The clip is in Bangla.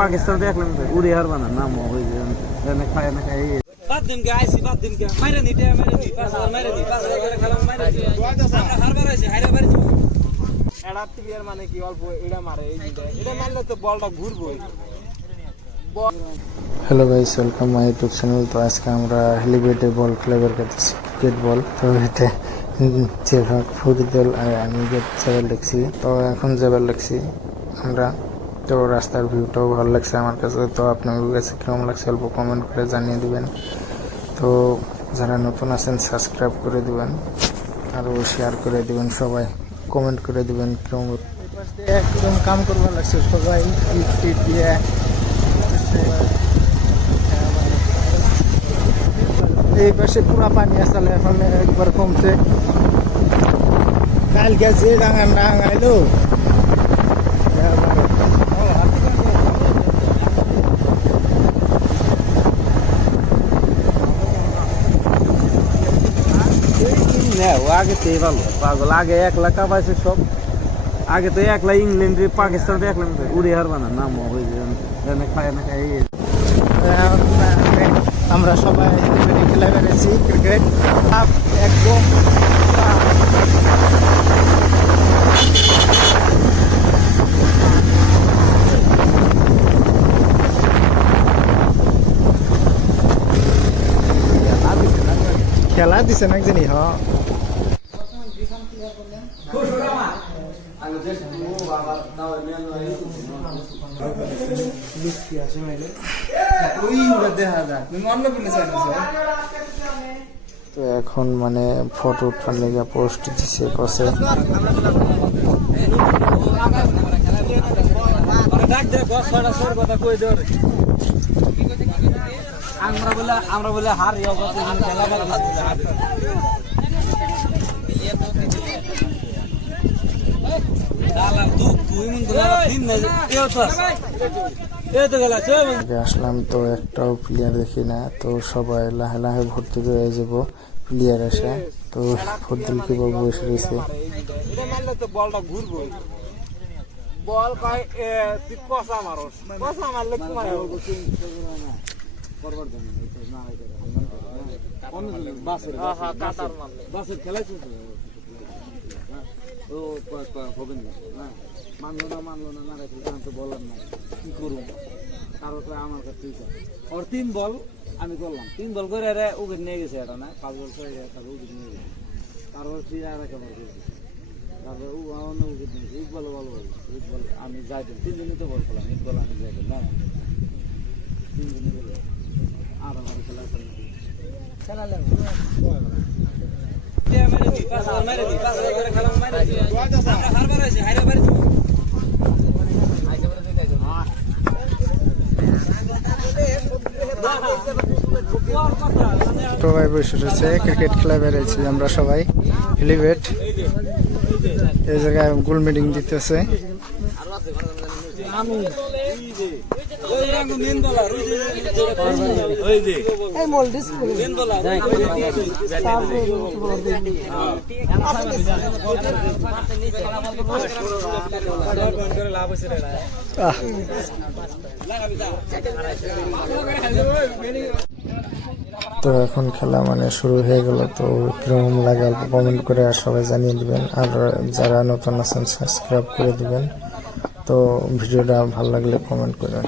पाकिस्तान देख लेंगे उड़ी हार बना नाम हो गई ना खाया ना खाया बात दिन के आईसी बात दिन के मारे नहीं टे मारे नहीं पास मारे नहीं पास করে খেলা মারে আমরা হারবার আছে হাইরে বাড়ি অ্যাডাপ্ট প্লেয়ার মানে কি অল্প এটা মারে এই এটা মারলে তো বলটা ঘুরবে hello guys welcome my YouTube channel. तो आज का আমরা হেলিপ্যাডে বল খেলা বের করতেছি ক্রিকেট বল। তো এটা যে ভাগ ফুটবল আর আমি যাবার লাগছি তো এখন যাবার লাগছি আমরা। তো রাস্তার ভিউটাও ভালো লাগছে আমার কাছে। তো আপনাদের কাছে কেমন লাগছে অল্প কমেন্ট করে জানিয়ে দিবেন। তো যারা নতুন আছেন সাবস্ক্রাইব করে দিবেন আর শেয়ার করে দিবেন, সবাই কমেন্ট করে দিবেন কেমন। একদম কাম করবার লাগছে সবাই টিপ দিয়ে। এই পাশে পুরা পানি আসলে এখন একবার কমছে। কালকে যে রাঙাইলো आगे तो भालो पागल आगे एक लाख पाइছে সব আগে তো একলা ইংল্যান্ড পাকিস্তান দেখলাম তো উড়ি হার বানা নাম হই না খায় না খায় আমরা সবাই খেলা বেড়েছি ক্রিকেট একদম খেলা দিছে না জানি হ্যাঁ তো এখন মানে ফটো উঠার লেগে পোস্ট দিছে কসে আমরা বলে হার আসলাম তো একটাও প্লেয়ার দেখি না। তো সবাই লাহে লাহে ভর্তি হয়ে যাব প্লেয়ার আসে। তো ফুটবল কি বলবো বসে রয়েছে বলটা ঘুরবো বল কয় তুই কষা মারস কষা মারলে তোমার বাসের খেলা চলছে ও হবে না মানলো না না রাখলে আমি তো বললাম না কি করুন কারো আমার কাছে ওর 3 বল আমি করলাম 3 বল করে রে উইকেট নিয়ে গেছে এটা না 5 বল করে তারপর উইকেট নিয়ে গেছে তারপর ফির আর একটা বল করেছে তারপর ও অন্য উইকেট নিয়ে এক বল আমি যাই দিন 3 দিনই তো বল খেলাম এক বল আমি যাই দিন না 3 দিনই বল আর আমার খেলা খেলালে সবাই বসে রয়েছে ক্রিকেট খেলা বেড়েছি আমরা সবাই হেলিপ্যাড এই জায়গায় গোল মিটিং দিতেছে। তো এখন খেলা মানে শুরু হয়ে গেল। তো কিরকম লাগে অল্প কমেন্ট করে আর সবাই জানিয়ে দিবেন। আর যারা নতুন আছেন সাবস্ক্রাইব করে দিবেন। তো ভিডিওটা ভালো লাগলে কমেন্ট করে